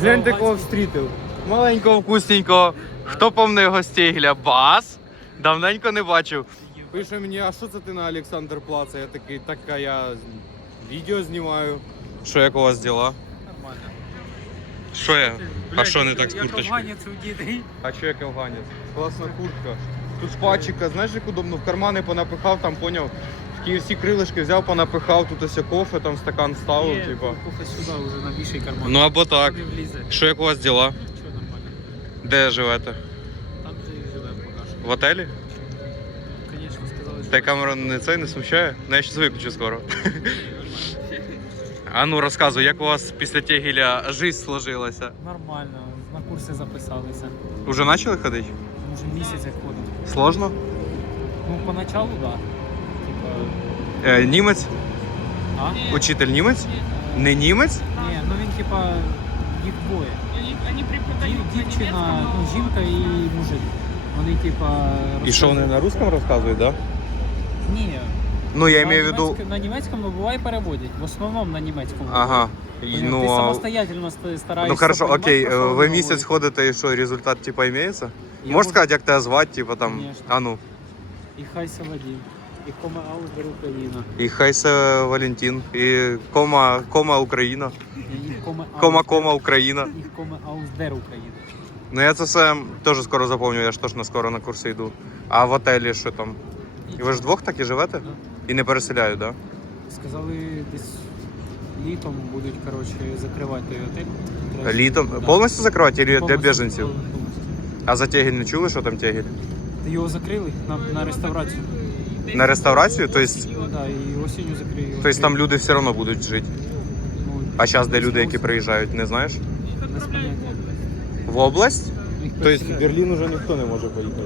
Гляньте, кого встрітив. Маленького, вкусненького. Хто помне його стігля? Бас? Давненько не бачив. Пише мені, а що це ти на Олександр Плаца? Я такий, так а я відео знімаю. Що як у вас діла? Нормально. Що я? А що не так з курточкою? афганець у дітей. А що як афганець? Класна куртка. Тут пачика, знаєш, як удобно, в кармани понапихав, там поняв. В KFC крилишки взяв, понапихав, тут ось кофе, там стакан ставив, Є, типа. Кофе сюди вже на більший карман. Ну або так. Не влізе. Що як у вас діла? Що нормально. Де живете? Там же і живемо поки що. В отелі? Звісно, сказали, що... Та камера не це не смущає? Ну я щас виключу скоро. А ну розказуй, як у вас після тегіля жизнь сложилася? Нормально, на курси записалися. Уже почали ходити? Може місяць як ходимо. Сложно? Ну, поначалу, так. Да. Типа, Е, німець? а? Учитель німець? Не німець? Ні, ну він типа їх двоє. Они, они преподают Дів- Дівчина, ну, жінка і мужик. Вони типа. І що вони на русском розказують, да? Ні. Ну я на маю в виду. На німецькому буває переводять. В основному на німецькому. Ага. І, Ти Ну, а- самостоятельно ста- стараєшся. ну хорошо, окей, про що е, вони ви говорять. місяць ходите і що, результат типа імеється? Я Можеш сказати, як тебе звати, типа там. Конечно. А ну. І хай Вадим, і Кома Аузер Україна, І Хайсе Валентин, і Кома, Кома Україна. і Кома Кома Кома Україна. І Кома Ауздер Україна. Ну я це все теж скоро запомню, я ж теж на скоро на курси йду. А в отелі що там? І ви ж вдвох так і живете? Да. І не переселяють, так? Сказали, десь літом будуть коротше, закривати той отель. Да? Треба- Літом Да. повністю закривати чи для Повністю, біженців? повністю. А за тегель не чули, що там тегель? Та Його закрили на, на реставрацію. На реставрацію? Тобто, Ну, да, і осінню закриють. тобто там люди все одно будуть жити. Ну, А зараз де люди, які приїжджають, не знаєш? В область? Їх Тобто в переселяють. Берлін вже ніхто не може поїхати.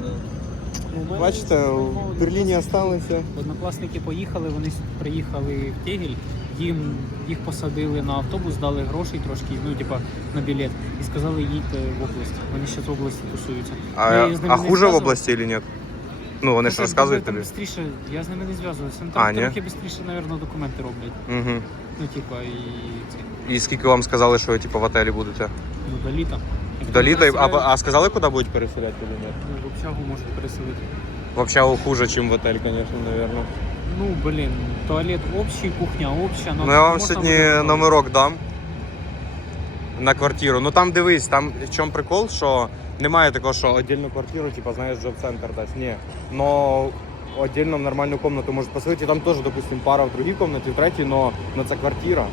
Ну, у мене Бачите, в Берліні залишилися. Однокласники поїхали, вони приїхали в Тегель, їм їх посадили на автобус, дали грошей трошки, ну типа на білет, і сказали їдьте в область. Вони ще в області тусуються. А, Я з ними а не хуже в області чи ні? Ну, вони ж розказують тобі. бистріше, я з ними не зв'язувався. Вони А, там ні? трохи швидше, мабуть, документи роблять. Угу. Ну, типа, і це. І скільки вам сказали, що ви типу, в отелі будете? Ну, до літа. Як До літа? А, переселяють, а сказали, куди будуть переселяти чи ні? ну, в общагу можуть переселити. В общагу хуже, ніж в отель, звісно, мабуть. Ну, блін, туалет общий, кухня обща. Ну я вам сьогодні номерок дам на квартиру. Ну там дивись, там в чому прикол, що немає такого, що віддільну квартиру, типу, знаєш, джоб-центр дасть. Ні. Но отдельно в нормальну комнату можуть поселити. Там теж, допустим, пара в другій кімнаті, в третій, но, но це квартира.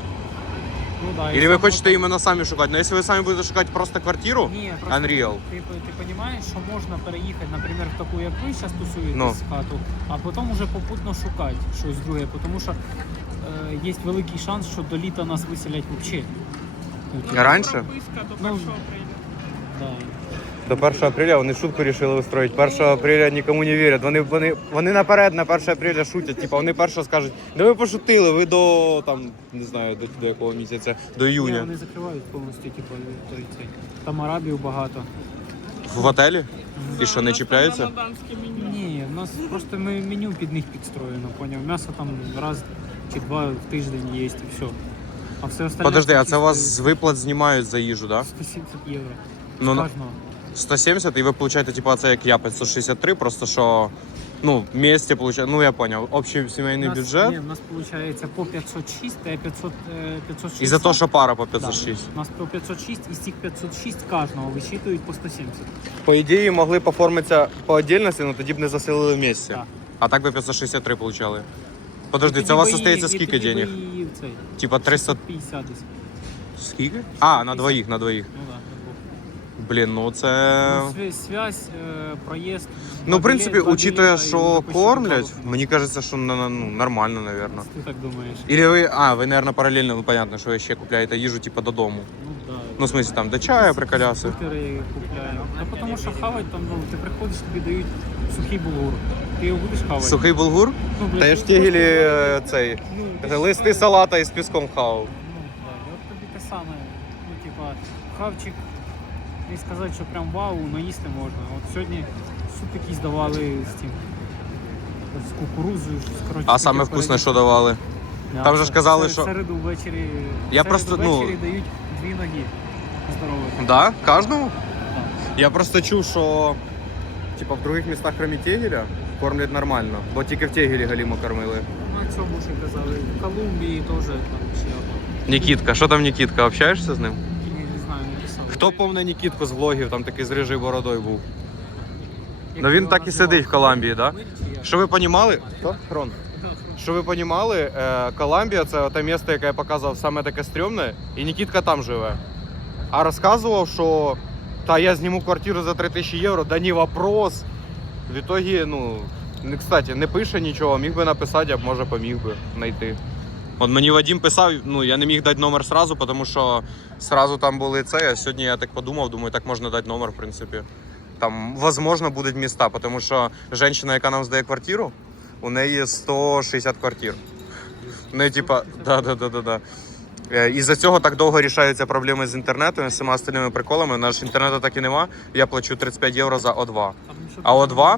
Ну, да, Или ви хочете іменно самі шукати? Ну якщо ви самі будете шукати просто квартиру, Ні, просто Unreal. Ти, ти розумієш, що можна переїхати, наприклад, в таку, як ви зараз тусуєтесь Ну. хату, а потім уже попутно шукати щось друге, тому що е, є великий шанс, що до літа нас виселять взагалі. Типу, раніше? до Ну, апреля. До 1 апреля вони шутку вирішили устроїти. 1 апреля нікому не вірять. Вони, вони, вони наперед на 1 апреля шутять. Типа вони перше скажуть, да ви пошутили, ви до там не знаю до, до якого місяця, до Ні, іюня. вони закривають повністю, типу, той цей. Там арабів багато. В готелі? І що, не У нас там чіпляються? меню. Ні, в нас просто ми меню під них підстроєно, поняв. М'ясо там раз чи два в тиждень є і все. А все остальне. Подожди, а це у вас з виплат знімають за їжу, да? 170 євро. Ну, на- 170, і ви получаєте, типа, це як я, 563, просто що. Ну, вместе получаете, ну я понял, общий сімейний бюджет. Ні, у нас виходить по 506, а 500, е, 560. І за те, що пара по Да. 506. У нас по 506, і з цих 506 кожного висчитують по 170. По ідеї могли б оформитися по отдельності, але тоді б не заселили в місці. Так. А так би 563 получали. Подожди, це у вас остається скільки денег? і цей, Типа 300... 50 десь. Скільки? А, на двоїх, на двоїх. Ну да, на двох. Блін, ну це... Ну, связь, связь е, проїзд. Ну, два в принципі, білет- два учитывая, білета і що почти кормлять, доларів. мені кажется, що ну, ну, нормально, наверное. Ти так думаєш? Или ви, а, ви, наверное, паралельно, ну, понятно, що ви ще купляєте їжу, типа, додому. Ну, да. Ну, в смысле, там, до чая, приколяси. Бутери купляю. Ну, тому що хавать там, ну, ти приходиш, тобі дають сухий булгур. Ти його будеш хавати? Сухий булгур? Ну, блядь, Та я ну, ж тегелі е, цей, Ну, ти листи салата із піском хавав. Ну, да, от тобі те саме. Ну, типа, хавчик, не сказати, що прям вау, но їсти можна. От сьогодні суп якийсь давали з тим. З кукурузою, з коротше. А саме таке вкусне, що давали? Да, Там же ж це- казали, це що- середу ввечері, Я середу просто, ну- ввечері дають дві ноги. здорових. Да? Кожному? Я просто чув, що типа в других містах, крім Тегеля, кормлять нормально. Бо тільки в Тегелі Галіму кормили. Ну, цьому ще казали. В Колумбії теж там ще одна. Нікітка, що там Нікітка? Общаєшся з ним? Ні, не знаю, не писав. Хто помне Нікітку з влогів, там такий з рижою бородою був. Як Ну він його так і називали? сидить в Колумбії, да? Мир чи як? Що ви понімали? Хто? Хрон. Що ви понімали, е, Колумбія це те місто, яке я показував, саме таке стрьомне, і Нікітка там живе. А розказував, що та я зніму квартиру за 3000 євро, да не вопрос. В ітогі, ну, не, кстати, не пише нічого, міг би написати, б може поміг би знайти. От мені Вадим писав, ну я не міг дати номер сразу, тому що сразу там були це. А сьогодні я так подумав, думаю, так можна дати номер, в принципі. Там, возможно, будуть міста, тому що жінка, яка нам здає квартиру, у неї 160 квартир. У неї, типа, да, да, да, да, да. Е, Із-за цього так довго рішаються проблеми з інтернетом і з всіма остальними приколами. Наш інтернету так і нема. Я плачу 35 євро за О2. А О2?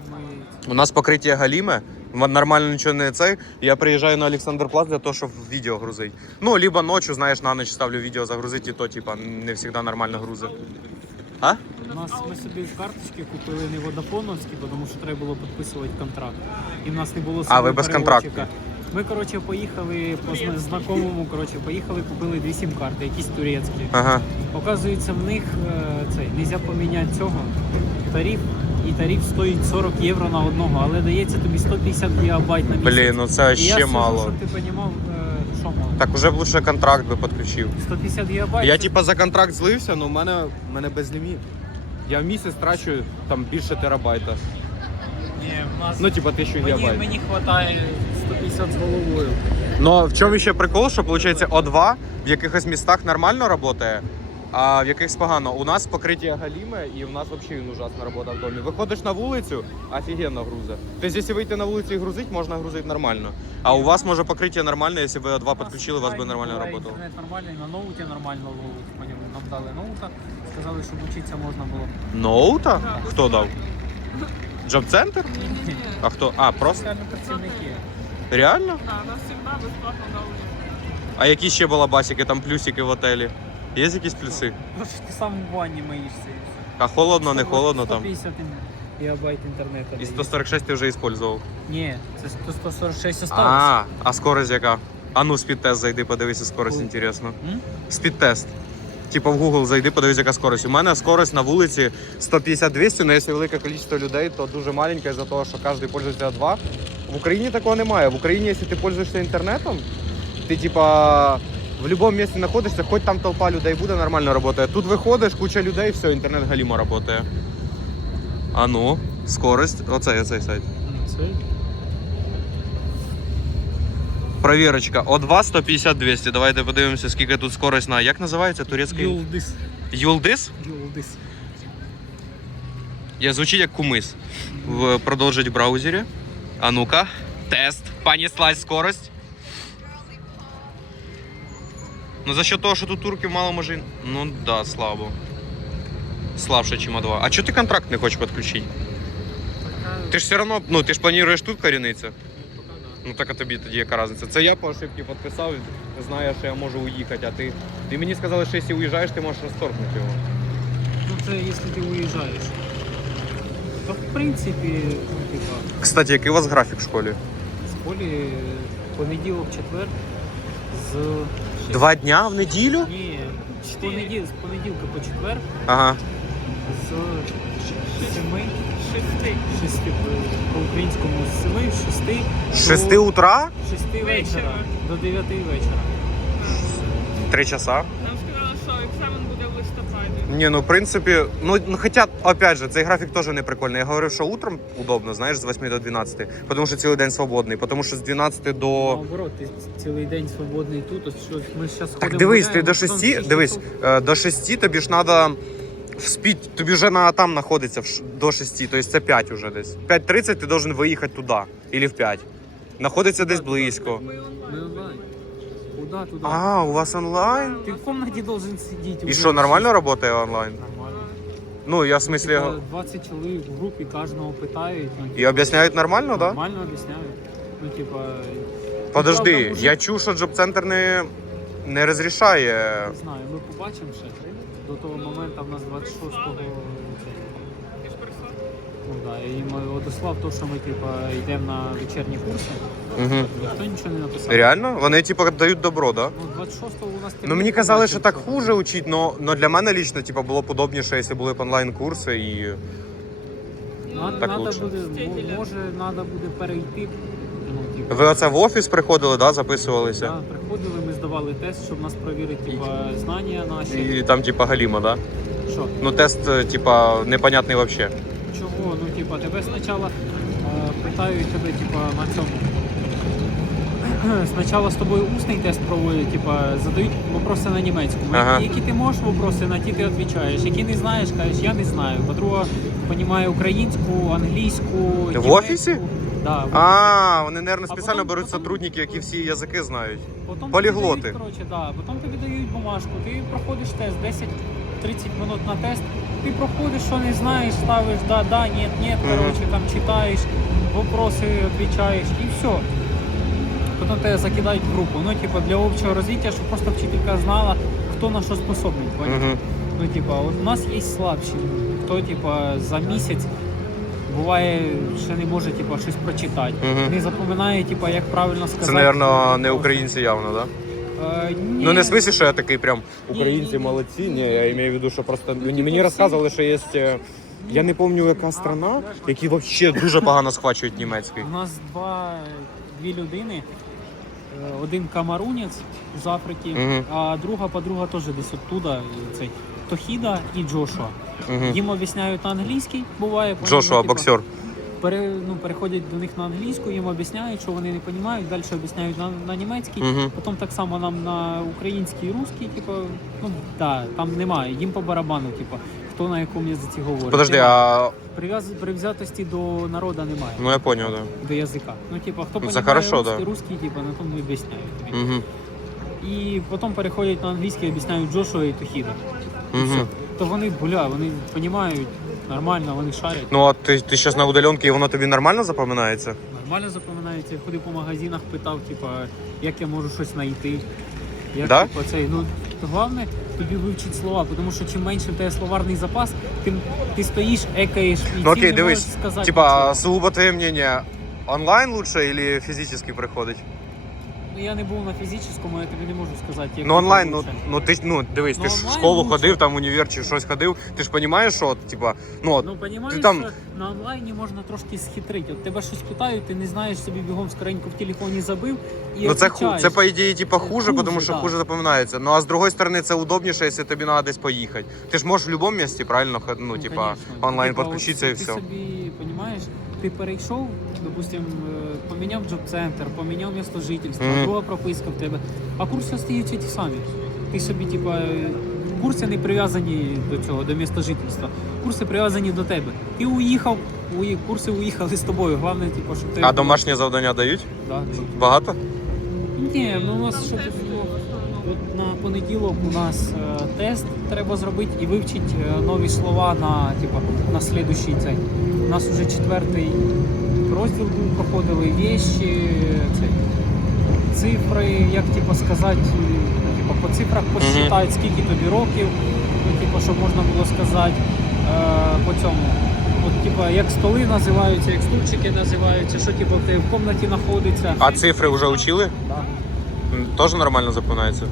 У нас покриття галіме, нормально нічого не цей. Я приїжджаю на Олександр Плац для того, щоб відео грузити. Ну, либо ночі, знаєш, на ніч ставлю відео загрузити, і то, типа, не завжди нормально грузить. А? У нас ми собі карточки купили не водофоновські, тому що треба було підписувати контракт. І в нас не було А, ви без контракту. Ми, коротше, поїхали по знакомому, коротше, поїхали, купили дві сім-карти, якісь турецькі. Ага. Оказується, в них е, цей, нельзя поміняти цього тариф, і тариф стоїть 40 євро на одного, але дається тобі 150 гігабайт на місяць. Блін, ну це І я ще сижу, мало. Щоб ти розумів, що мало. Так уже б лучше контракт би підключив. 150 гігабайт. Я це- типа за контракт злився, але в мене, в мене безліміт. Я в місяць трачу там більше терабайта. Ні, в нас... Ну, типа 1000 мені, гігабайт. мені хватає 150 з головою. Но в чому ще прикол, що виходить О2 в якихось містах нормально працює, а в якихось погано. У нас покриття галіме і у нас взагалі він ужасно працює в домі. Виходиш на вулицю, офігенно грузе. Тобто, якщо вийти на вулицю і грузити, можна грузити нормально. А у вас може покриття нормальне, якщо ви О2 підключили, у вас би нормально працювало. Інтернет нормальний, на ноуті нормально ловить. Нам дали ноута, сказали, щоб вчитися можна було. Ноута? Хто дав? Джоб-центр? А хто? А, просто? Працівники. Реально? Да, нас завжди безплатно дали. А які ще балабасики, там плюсики в отелі? Є якісь плюси? Ну що ти сам в ванні миєшся. і все. А холодно, не холодно там? 150 гігабайт інтернету. І дає. 146 ти вже використовував. Ні, це 146 осталось. А, а скорость яка? А ну спідтест зайди, подивися скорость, Ой. інтересно. М? Спідтест. Типа в Google зайди, подивись, яка скорость. У мене скорость на вулиці 150-200, але якщо велике кількість людей, то дуже маленька із-за того, що кожен пользується 2. В Україні такого немає. В Україні, якщо ти пользуєшся інтернетом, ти типа в будь-якому місці знаходишся, хоч там толпа людей буде, нормально працює. Тут виходиш, куча людей, все, інтернет галімо працює. А ну, скорость. Оцей, оцей сайт. Це Провірочка. О2 150 200. Давайте подивимося, скільки тут скорость на. Як називається турецький? Юлдис. Юлдис? Юлдис. Я звучить як кумис. В продовжить в браузері. А ну-ка. Тест. Понеслась скорость. Ну за счет того, що тут турків мало може. Ну да, слабо. Слабше, А2. А чого ти контракт не хочеш підключити? Ти ж все одно, ну ти ж плануєш тут корінитися. Ну так а тобі тоді яка різниця? Це я по ошибці підписав, знаю, що я можу уїхати, а ти. Ти мені сказали, що якщо уїжджаєш, ти можеш розторгнути його. Ну це якщо ти уїжджаєш. То в принципі, ну, типа, Кстати, який у вас графік в школі? в школі понеділок, четвер з Два дня в неділю? Ні, з понеділ, з понеділка по четвер Ага. з 7 Шести. 6 по українському з 7 6 З 6 утра? 6 вечора Вечора. до 9 вечора. Три часа. Нам сказали, що екзамен буде в листопаді. Ні, ну в принципі, ну, ну хоча, опять же, цей графік теж не прикольний. Я говорив, що утром удобно, знаєш, з 8 до 12, тому що цілий день свободний, тому що з 12 до. Наоборот, ти цілий день свободний тут, ось що ми зараз Так дивись, ти до 6, дивись, е, до 6 тобі ж треба вспіть, тобі вже на там знаходиться в ш- до 6, тобто це 5 уже десь. 5.30 ти должен виїхати туди, або в 5. Знаходиться десь близько. Ми онлайн. Куда туди? А, у вас онлайн? Ти в комнаті должен сидіти. І що, нормально працює онлайн? Нормально. Ну, я в смислі. 20 чоловік в групі, кожного питають. Ну, І об'ясняють нормально, так? Да? Нормально об'ясняють. Ну, типа, Подожди, правда, я чув, що джоб-центр не, не розрішає. не знаю, ми побачимо ще. До того моменту в нас 26-го. це, Ти ж прийшла? Ну да, і ми одослав то, що ми типа йдемо на вечірні курси. Угу. Ніхто нічого не написав. Реально? Вони типу дають добро, да? Ну, 26-го у нас Ну мені казали, що так хуже учить, но, но для мене лично типу, було б удобніше, якщо були б онлайн-курси і. Надо, Так надо лучше. буде, мо- може, треба буде перейти. Ну, Ви оце в офіс приходили, да, записувалися? да, приходили, ми здавали тест, щоб нас перевірити типа, знання наші. І там, типа, галіма, да? Що? Ну, тест, е, типа, непонятний вообще. Чого? Ну, типа, тебе спочатку е, питають тебе, типа, на цьому. Спочатку з тобою усний тест проводять, типа, задають вопроси на німецькому. Ага. Які ти можеш вопроси, на ті ти відповідаєш. Які не знаєш, кажеш, я не знаю. По-друге, розумію українську, англійську. німецьку. офісі? Да, в офісі. А, вони, мабуть, спеціально потім- беруть потім- сотрудники, які всі язики знають. Потім Поліглоти. Тобі дають, коротше, да, потім тобі дають бумажку, ти проходиш тест 10-30 минут на тест, ти проходиш, що не знаєш, ставиш да, да, ні, ні, Мгм. коротше, там читаєш, вопроси відповідаєш і все. Потім тебе закидають в групу. Ну, типу, для общого розвиття, щоб просто вчителька знала, хто на що способний. поняв? Угу. Ну, типа, от у нас є слабші, хто типа за місяць буває, ще не може типа, щось прочитати. Мгм. Не запоминає, типа, як правильно сказати. Це, мабуть, не українці явно, да? Е, ні. Ну не в смысле, що я такий прям українці молодці. Ні, я маю в виду, що просто мені, типу, мені розказували, що є. е, Я не пам'ятаю, яка страна, які взагалі дуже погано схвачують німецький. У нас два, дві людини. Е, Один камарунець з Африки, Мгм. а друга подруга теж десь оттуда. і Цей Тохіда і Джошуа. Угу. Їм об'ясняють на англійський, буває. поняв, Джошуа, ну, типа, боксер. пере, ну, переходять до них на англійську, їм об'ясняють, що вони не розуміють, далі об'ясняють на, на німецький. Угу. Потім так само нам на український і русський, типу, ну да, там немає. Їм по барабану, типу, хто на якому язиці говорить. Подожди, а Прив'яз... привзятості до народу немає, ну я понял, да. до язика. Ну, типу, хто Ну, це хорошо, русський, да. русський, типу, на тому і об'ясняють. Угу. І потім переходять на англійський і об'ясняють Джошуа і Тохіда. І Угу. То вони, бля, вони розуміють нормально, вони шарять. Ну а ти, ти зараз на удаленці і воно тобі нормально запам'ятається? Нормально запам'ятається. Я ходив по магазинах, питав, типа, як я можу щось знайти. Як, Да? типа, цей, ну, головне тобі вивчити слова, тому що чим менше в тебе словарний запас, тим ти стоїш, екаєш і Ну ти не дивись, можеш сказати. Типа, нічого. сугубо твоє мнение, онлайн лучше или фізично приходить? Ну, я не був на фізичному, я тобі не можу сказати, як Ну онлайн, ну, лучше. ну ти ж ну дивись, Ну, ти ж в онлайн школу лучше. ходив, там в універ чи щось ходив. Ти ж розумієш, що от, типа, ну от, Ну, розумієш, ти там- що на онлайні можна трошки схитрити. От тебе щось питають, ти не знаєш собі бігом скоренько в телефоні забив і ну це ху, це по ідеї, типа хуже, Хуже, тому що да. хуже запам'ятається. Ну а з другої сторони, це удобніше, якщо тобі треба десь поїхати. Ти ж можеш в будь-якому місці, правильно, ход- ну, типа, конечно. онлайн Типа, підключитися і от все. Ти собі розумієш, ти перейшов, допустим, е, поміняв джоб-центр, поміняв місто жительства, Мгм. друга прописка в тебе, а курси остаються ті самі. Ти собі, типа, е, курси не прив'язані до цього, до міста жительства. Курси прив'язані до тебе. Ти уїхав, уї- курси уїхали з тобою. Головне, типу, щоб ти. А домашнє завдання дають? Да, дають. Багато? Ні, ну у нас щоб от на понеділок у нас е, тест треба зробити і вивчити е, нові слова на типу, на слідущий цей. У нас вже четвертий розділ був, проходили вещі, цей, цифри, як типу, сказати, типу, по цифрах посчитати, скільки тобі років, ну, типу, щоб можна було сказати е, по цьому. От, типу, як столи називаються, як стульчики називаються, що типу, в в кімнаті знаходиться. А цифри вже учили? Да. Теж нормально запам'ятається?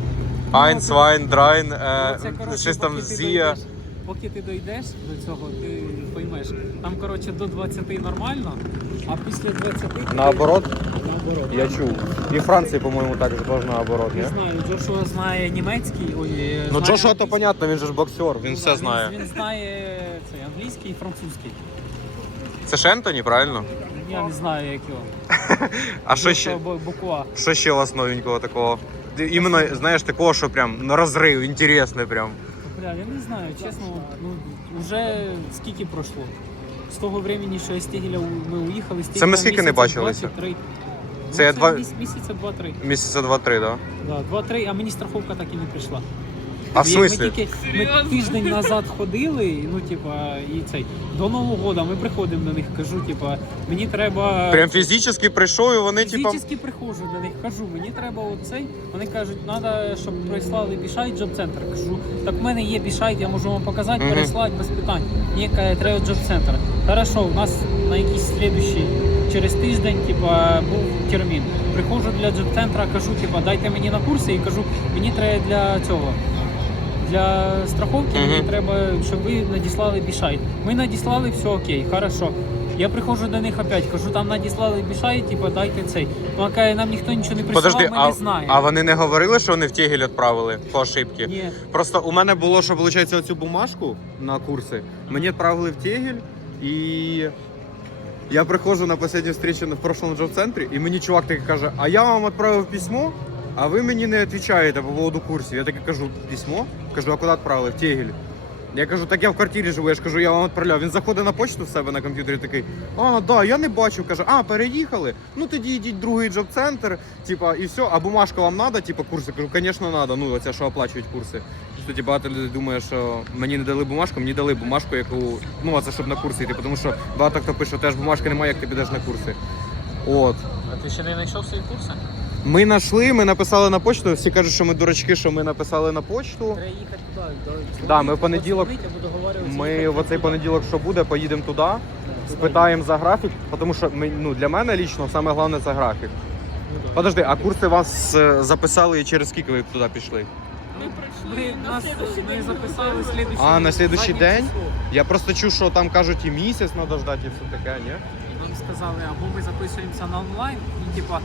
Ein, це- zwei, drei, е, це, коротше, щось там поки ти зія. дойдеш- Поки ти дійдеш до цього, ти поймеш. Там, коротше, до 20 нормально, а після 20 ти- Наоборот? Наоборот. Я чув. І в Франції, по-моєму, також теж наоборот, ні? Не знаю, Джошуа знає німецький. Ой, е, Ну знає Джошуа то англійський. понятно, він же ж боксер, він Ну, все знає. Він, він знає цей, англійський і французький. Це ж Ентоні, правильно? Я не знаю, як його. А що ще? Що ще у вас новенького такого? Іменно, знаєш, такого, що прям на розрив, інтересне прям. Бля, я не знаю, чесно, ну, вже скільки пройшло. З того времени, що я Стігеля у- ми уїхали, Стігеля Це ми скільки не місяця бачилися? Це ну, я два- міс- місяця два-три. Місяця два-три, да? Да, два-три, а мені страховка так і не прийшла. А в Ми- смислі? Тільки ми тиждень назад ходили, і, ну типа, і цей до Нового року ми приходимо до них, кажу, типа, мені треба. Прям фізично прийшов і вони, типа. Фізично приходжу до них, кажу, мені треба оцей. Вони кажуть, треба, щоб прислали бішайт джоб центр. Кажу, так в мене є бішайт, я можу вам показати, Мгм. переслати без питань. Ні, каже, треба джоб центр. Хорошо, у нас на якийсь слідущий через тиждень, типа, був термін. Приходжу для джоб центра, кажу, типа, дайте мені на курси і кажу, мені треба для цього. Для страховки мені треба, щоб ви надіслали бішайт. Ми надіслали, все окей, хорошо. Я приходжу до них опять, кажу, там надіслали бішайт, типа дайте цей. Вона каже, нам ніхто нічого не присилав, Подожди, ми а, не знаємо. а вони не говорили, що вони в Тегель відправили по ошибці? Ні. Просто у мене було, що виходить, оцю бумажку на курси. Мені відправили в Тегель, і я приходжу на останню встречу в прошлому джоб-центрі, і мені чувак такий каже: А я вам відправив письмо, а ви мені не відповідаєте по поводу курсів. Я таки кажу, письмо? Кажу, а куди відправили? В Тегель. Я кажу, так я в квартирі живу, я ж кажу, я вам відправляв. Він заходить на почту в себе на комп'ютері такий, а, да, я не бачу. Каже, а, переїхали. Ну тоді йдіть в другий джоб-центр, типа, і все. А бумажка вам треба, типа, курси? Кажу, звісно, треба. Ну, оце, що оплачують курси. Тоді багато людей думає, що мені не дали бумажку, мені дали бумажку, яку, ну, а це щоб на курси йти, тому що багато хто пише, теж бумажки немає, як ти підеш на курси. От. А ти ще не знайшов свої курси? Ми знайшли, ми написали на почту. Всі кажуть, що ми дурачки, що ми написали на почту. Треба їхати туди. до- Да, ми в понеділок- договорюватися, Ми їхати в оцей туди. понеділок, що буде, поїдемо туди, спитаємо за графік, тому що ми, ну, для мене лічно саме головне це графік. Ну. Подожди, а курси вас е, записали і через скільки ви туди пішли? Ми прийшли Ми, на нас, ми день. записали слідуючий А, на слідуючий заднє день? число. Я просто чув, що там кажуть і місяць треба ждати, і все таке, ні? Нам сказали, або ми записуємося на онлайн, і типа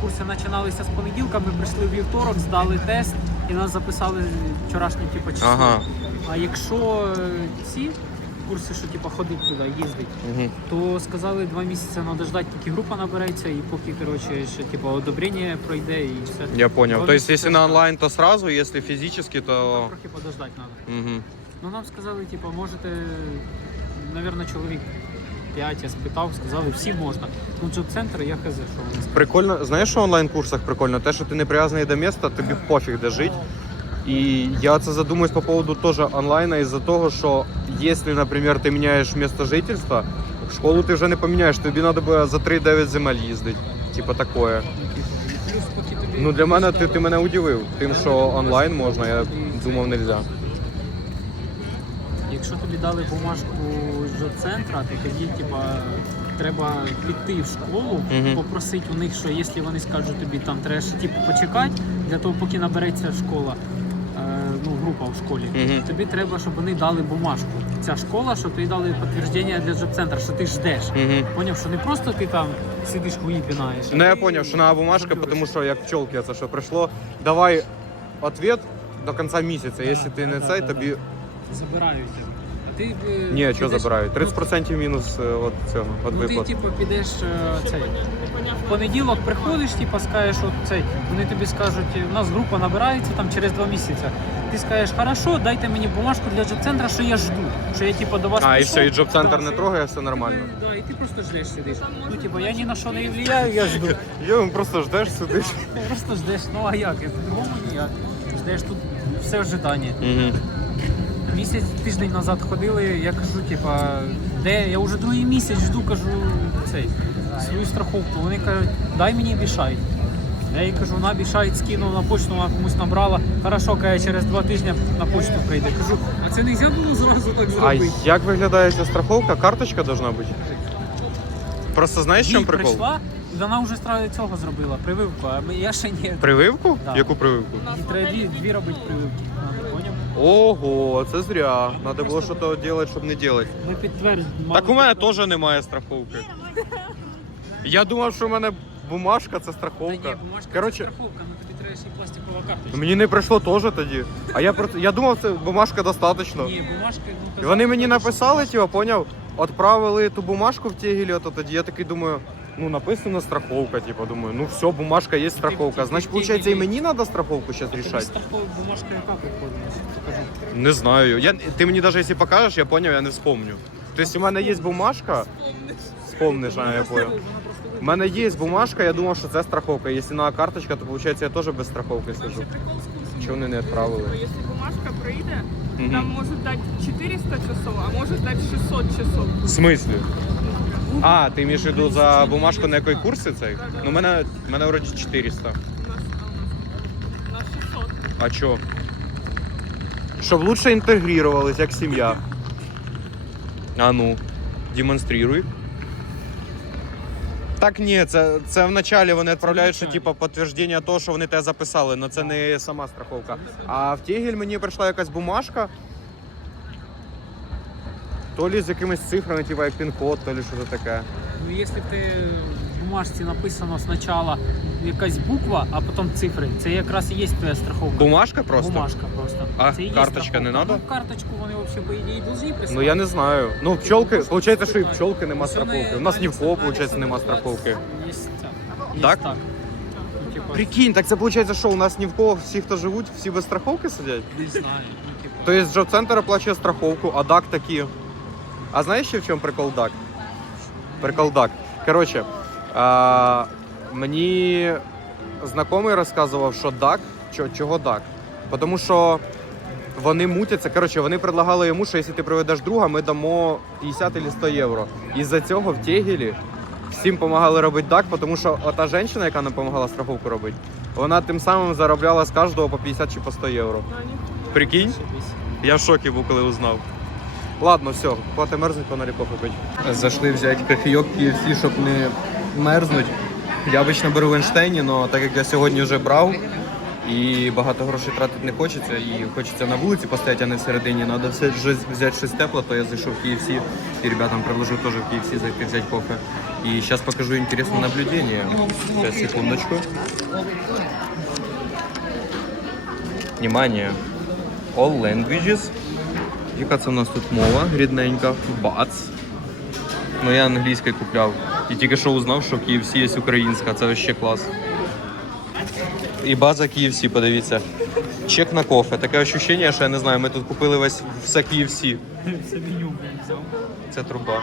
курси починалися з понеділка, ми прийшли в вівторок, здали тест і нас записали вчорашнє типу, число. Ага. А якщо е, ці курси, що типу, ходить туди, їздить, Угу. то сказали два місяці треба ждати, поки група набереться, і поки коротше, ще типу, одобрення пройде і все. Я понял. Два То есть, місяці если на онлайн, то сразу, если физически, то... Трохи подождати треба. Угу. Ну нам сказали, типу, можете, навірно, чоловік 5 я спитав, сказали, всі можна. Ну, джоб-центр, я хз, що вони сказали. Прикольно, знаєш, що в онлайн-курсах прикольно? Те, що ти не прив'язаний до міста, тобі пофіг де жити. І я це задумуюсь по поводу тоже онлайна із-за того, що якщо, наприклад, ти міняєш місто жительства, школу ти вже не поміняєш, тобі треба буде за 3-9 земель їздити. Типа такое. Ну для мене ти, ти мене удивив тим, що онлайн можна, я думав, нельзя. Якщо тобі дали бумажку з джоб-центра, то тоді типа, треба піти в школу, Мгм. попросити у них, що якщо вони скажуть тобі, там треба ще, типу, почекати для того, поки набереться школа, е, ну, група в школі, Мгм. тобі треба, щоб вони дали бумажку. Ця школа, щоб тобі дали підтвердження для джоб-центра, що ти ждеш. Угу. Поняв, що не просто ти там сидиш хуї пінаєш. а Ну я ти понял, що на бумажка, працюєш. тому що як пчелки, це що прийшло. Давай ответ до кінця місяця. Якщо ти не да, цей, да, тобі. забирають. А ти е, Ні, що забирають? 30% мінус е, от цього, від Ну ти виплат. типу підеш е, цей. В понеділок приходиш, типу, скажеш, от цей, вони тобі скажуть, у нас група набирається там через два місяці. Ти скажеш, хорошо, дайте мені бумажку для джоб-центра, що я жду. Що я типу до вас А, і прийшов. все, і джоб-центр не трогає, все нормально. Ти, да, і ти просто ждеш сидиш. Ну, типу, я ні на що не впливаю, я жду. Йо, просто ждеш, сидиш. Просто ждеш, ну а як? По-другому ніяк. Ждеш тут все ожидання. Угу. Місяць тиждень назад ходили, я кажу, типа, де я вже другий місяць жду, кажу цей свою страховку. Вони кажуть, дай мені бішайт. Я їй кажу, на бішайт скинув на почту, вона комусь набрала. Хорошо, каже, через два тижні на почту прийде. Кажу, а це не можна було зразу так А зробити. як виглядає ця страховка? Карточка должна бути? Просто знаєш, в чому Їй прикол? прийшла, і вона вже цього зробила, прививку, а ми- я ще ні. Прививку? Да. Яку прививку? Їй треба дві, дві робити прививки. А? Ого, це зря. Треба було щось робити, щоб не робити. Ми підтвердимо. Так у мене теж немає страховки. Я думав, що в мене бумажка це страховка. бумажка Коротше, це страховка, ну й пластикова карточка. мені не прийшло теж тоді. А я просто я думав, це бумажка достатньо. Ні, бумажка, ну, І вони мені написали, типу, поняв, відправили ту бумажку в тегелі, то тоді я такий думаю, ну написано страховка, типу, думаю, ну все, бумажка є страховка. Значить, в виходить, і мені треба страховку зараз рішати. страхова бумажка яка приходить? Покажи. Не знаю. Я, ти мені навіть якщо покажеш, я поняв, я не вспомню. Тобто у мене є бумажка, вспомниш, а я понял. У мене є бумажка, я думав, що це страховка. Якщо на карточка, то виходить, я теж без страховки сижу. Чого вони не відправили? Ну, Якщо бумажка прийде, Мгм. там можуть дати 400 часов, а можуть дати 600 часов. В смислі? А, ти маєш в за бумажку на якій курсі цей? Ну, мене, мене вроді 400. У нас, а у нас на 600. А чо? Щоб лучше інтегрувались, як сім'я. А ну, демонструй. Так ні, це, це вначалі вони відправляють, що типу підтвердження того, що вони тебе записали, але це не сама страховка. А в Тегель мені прийшла якась бумажка. То лі з якимись цифрами, типу як пін-код, то лі щось таке. Ну, якщо ти бумажці написано спочатку якась буква, а потім цифри, це якраз і є твоя страховка. Бумажка просто? Бумажка просто. А це і є карточка страховка. не надо? Ну, карточку вони взагалі, по ідеї, должны прислати. Ну я не знаю. Ну, пчелки, виходить, що і в пчелки нема страховки. У нас ні в кого, виходить, нема страховки. Є ця. Є Так? так. Ну, типа, Прикинь, так це виходить, що у нас ні в кого всі, хто живуть, всі без страховки сидять? Не знаю. Ну, типа, Тобто джоб-центр оплачує страховку, а ДАК такі. А знаєш ще в чому прикол ДАК? Прикол ДАК. Коротше, а, мені знайомий розказував, що ДАК, чого ДАК? Тому що вони мутяться. Коротше, вони предлагали йому, що якщо ти приведеш друга, ми дамо 50 або 100 євро. І за цього в Тегелі всім допомагали робити ДАК, тому що ота жінка, яка нам допомагала страховку робити, вона тим самим заробляла з кожного по 50 чи по 100 євро. Прикинь? Я в шокі був, коли узнав. Ладно, все, хватить мерзнуть, кофе пить. Зайшли взяти кофійок KFC, щоб не мерзнуть. Я обично беру в Ейнштейні, але так як я сьогодні вже брав і багато грошей тратити не хочеться, і хочеться на вулиці постояти, а не всередині. Треба все взяти щось тепле, то я зайшов в KFC і ребятам предложив теж в KFC зайти взяти кофе. І зараз покажу інтересне наблюдение. Сейчас, секундочку. Внимание. All languages. Яка це у нас тут мова рідненька? Бац. Ну я англійською купляв. І тільки що узнав, що KFC є українська, це ще клас. І база KFC, подивіться. Чек на кофе. Таке ощущення, що я не знаю, ми тут купили весь все KFC. Це меню, взяв. Це труба.